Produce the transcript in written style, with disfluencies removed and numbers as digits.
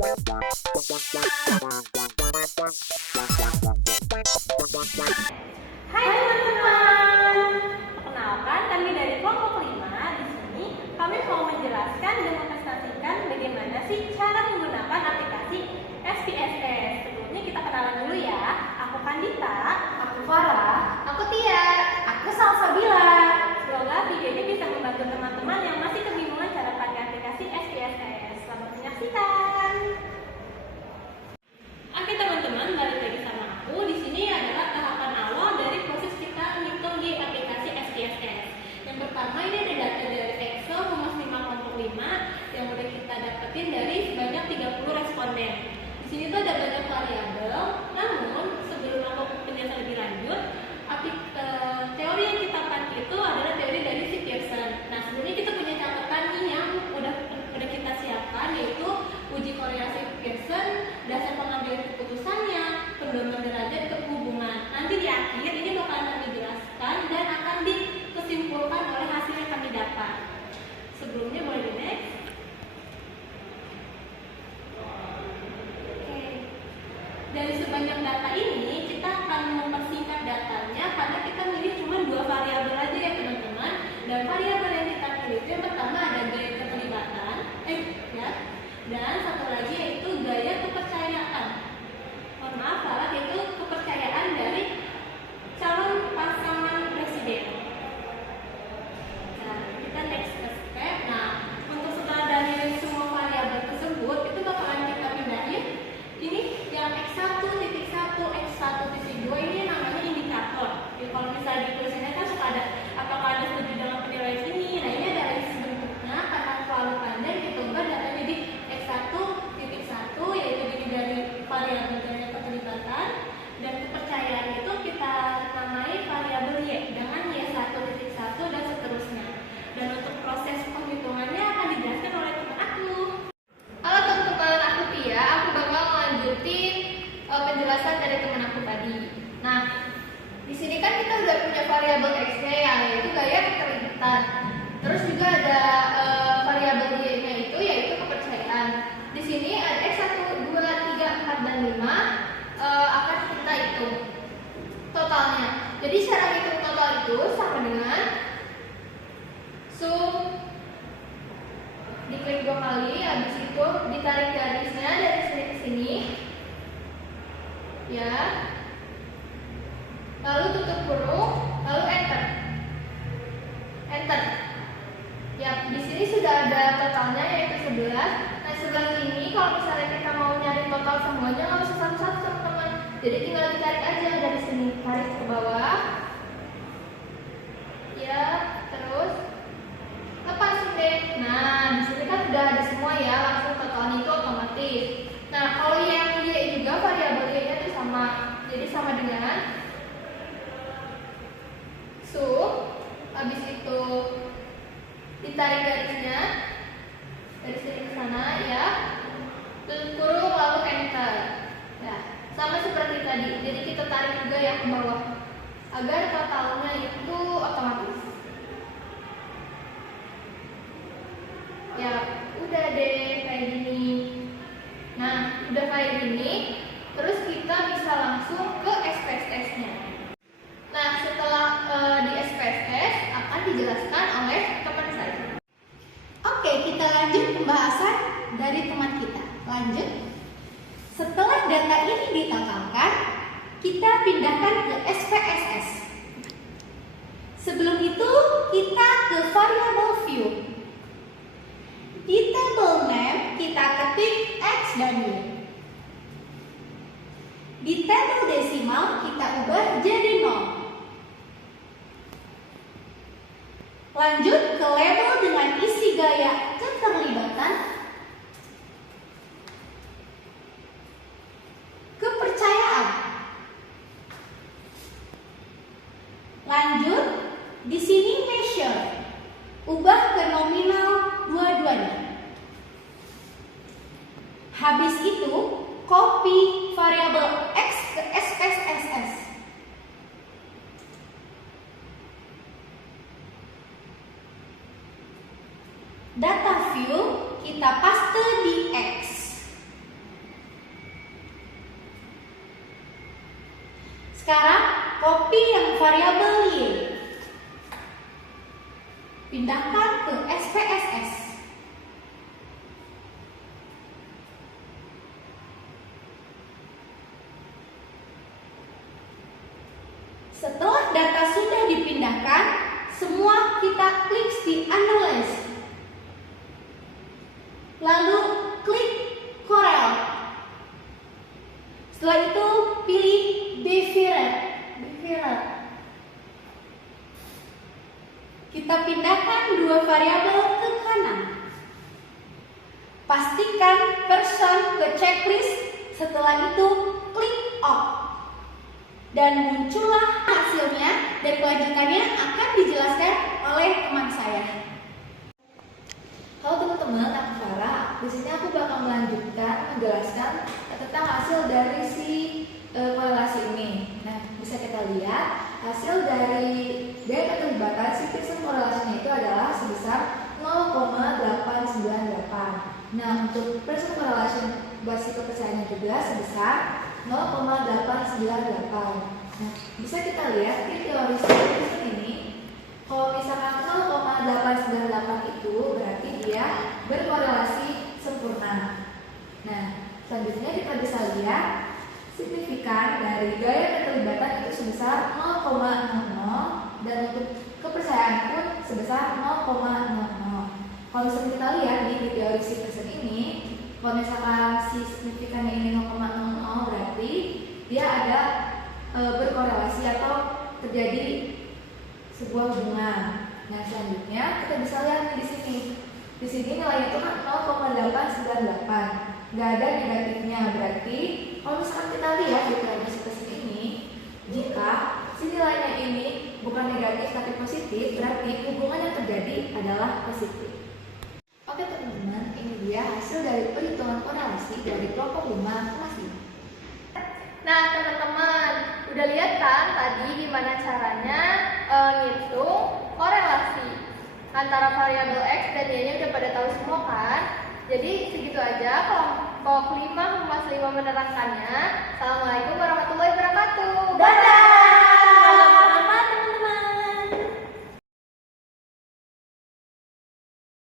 Hai teman-teman, perkenalkan kami dari kelompok 5. Di sini kami mau menjelaskan dan mempresentasikan bagaimana sih cara menggunakan aplikasi SPSS. Sebelumnya kita kenalan dulu ya. Aku Kandita, aku Farah, aku Tia, aku Salsabila. Semoga videonya bisa membantu teman-teman yang masih kebingungan cara pakai aplikasi SPSS. Selamat menyaksikan. Oke teman-teman, balik lagi sama aku. Di sini adalah tahapan awal dari proses kita menghitung di aplikasi SPSS. Yang pertama ini ada data dari Excel rumus 5 kelompok 5 yang udah kita dapetin dari sebanyak 30 responden. Di sini tuh ada banyak variabel. Namun sebelum aku penjelasan lebih lanjut, teori yang kita pakai itu adalah teori dari si Pearson. Nah sebelumnya kita punya catatan nih yang udah kita siapkan, yaitu uji korelasi Pearson, dasar pengambilan keputusannya, pendorong derajat, kehubungan. Nanti di akhir ini bakalan kami jelaskan dan akan dikesimpulan oleh hasil yang kami dapat. Sebelumnya boleh di next. Oke. Dari sebanyak data ini kita akan mempersingkat datanya karena kita milih cuma 2 variabel aja ya teman-teman. Dan variabel yang kita pilih itu yang pertama ada gaya keterlibatan, dan satu lagi yaitu gaya kepercayaan. Mohon maaf, salah, yaitu kepercayaan dari calon pasangan presiden. Nah, kita next ke step. Nah, untuk setelah dari semua variabel tersebut, itu bakalan kita pindahin. Ini yang X1, titik 1, X1, titik 2 ini namanya indikator. Jadi, kalau misalnya di tulisannya kan suka ada apakah ada setuju dengan penilaian ini. Nah, ini ada list bentuknya karena terlalu panjang kita ubah datanya jadi X1, titik 1, yaitu jadi dari variabel gaya keterlibatan, dan kepercayaan itu kita namai variabel Y dengan Y1, titik 1, dan seterusnya. Dan untuk proses penghitungannya akan dijelaskan oleh teman aku. Halo teman-teman, aku Tia. Aku bakal melanjutin penjelasan dari teman aku tadi. Nah, di sini kan kita udah punya variabel X-nya ya, yaitu gaya keterlibatan. Terus juga ada variabel Y-nya itu yaitu kepercayaan. Di sini ada X1, 2, 3, 4, dan 5 akan kita hitung totalnya. Jadi cara hitung total itu sama dengan sum, diklik 2 kali, habis itu ditarik garisnya dari sini ke sini, ya. Lalu tutup kurung, lalu enter. Enter. Ya, di sini sudah ada totalnya yaitu 11. Nah, 11 ini kalau misalnya kita mau nyari total semuanya nggak usah satu-satu teman-teman. Jadi tinggal ditarik aja dari sini, tarik ke bawah. Ya, terus lepasin deh. Nah, di sini kan udah ada semua ya, langsung totalnya itu otomatis. Nah, kalau yang Y juga variabel Y-nya itu sama. Jadi sama dengan sum, habis itu ditarik garisnya dari sini ke sana ya, tutup kurung lalu enter. Ya, sama seperti tadi. Jadi kita tarik juga ya ke bawah agar totalnya itu otomatis. Ya, udah deh kayak gini. Nah, udah kayak gini, terus kita bisa langsung ke SPSS-nya. Nah, setelah di SPSS akan dijelaskan oleh teman saya. Oke, kita lanjut pembahasan dari teman kita. Lanjut. Setelah data ini ditangkalkan, kita pindahkan ke SPSS. Sebelum itu, kita ke variable view. Di table name, kita ketik X dan Y. Di table desimal, kita ubah jadi 0. Lanjut ke label dengan isi gaya keterlibatan, kepercayaan. Lanjut, di sini measure, ubah ke nominal dua-duanya. Habis itu, copy variabel X ke SPSS. Data view kita paste di X. Sekarang kopi yang variabel Y. Pindahkan ke SPSS. Setelah data sudah dipindahkan, semua kita klik di Analyze. Lalu klik Corel. Setelah itu pilih Behavioral. Kita pindahkan dua variabel ke kanan. Pastikan person ke checklist. Setelah itu klik off. Dan muncullah hasilnya dan kelanjutannya akan dijelaskan oleh teman saya. Halo teman-teman, aku Farah. Di sini aku bakal melanjutkan menjelaskan tentang hasil dari si korelasi ini. Nah, bisa kita lihat hasil dari gaya keterlibatan si Pearson korelasinya itu adalah sebesar 0,898. Nah, untuk Pearson correlation basis kepercayaannya juga sebesar 0,898. Nah, bisa kita lihat di teori Pearson ini, kalau misalkan 0,898 itu berarti dia berkorelasi sempurna. Nah, selanjutnya kita bisa lihat signifikan dari gaya keterlibatan itu sebesar 0,00 dan untuk kepercayaan pun sebesar 0,00. Kalau misalnya kita lihat di teori Pearson ini, kalau misalkan si signifikannya ini 0,00 berarti dia ada berkorelasi atau terjadi sebuah hubungan. Nah, selanjutnya kita bisa lihat di sini. Di sini nilainya itu kan 0,898. Nggak ada negatifnya. Berarti kalau misalkan kita lihat di teori Pearson ini, jika si nilainya ini bukan negatif tapi positif, berarti hubungan yang terjadi adalah positif. Oke teman-teman, ini dia hasil dari perhitungan korelasi dari kelompok 5,5. Nah teman-teman, udah lihat kan tadi gimana caranya ngitung korelasi antara variabel X dan Y-nya udah pada tahu semua kan? Jadi segitu aja kelompok 5,5 menerangkannya. Assalamualaikum warahmatullahi wabarakatuh. Dadah!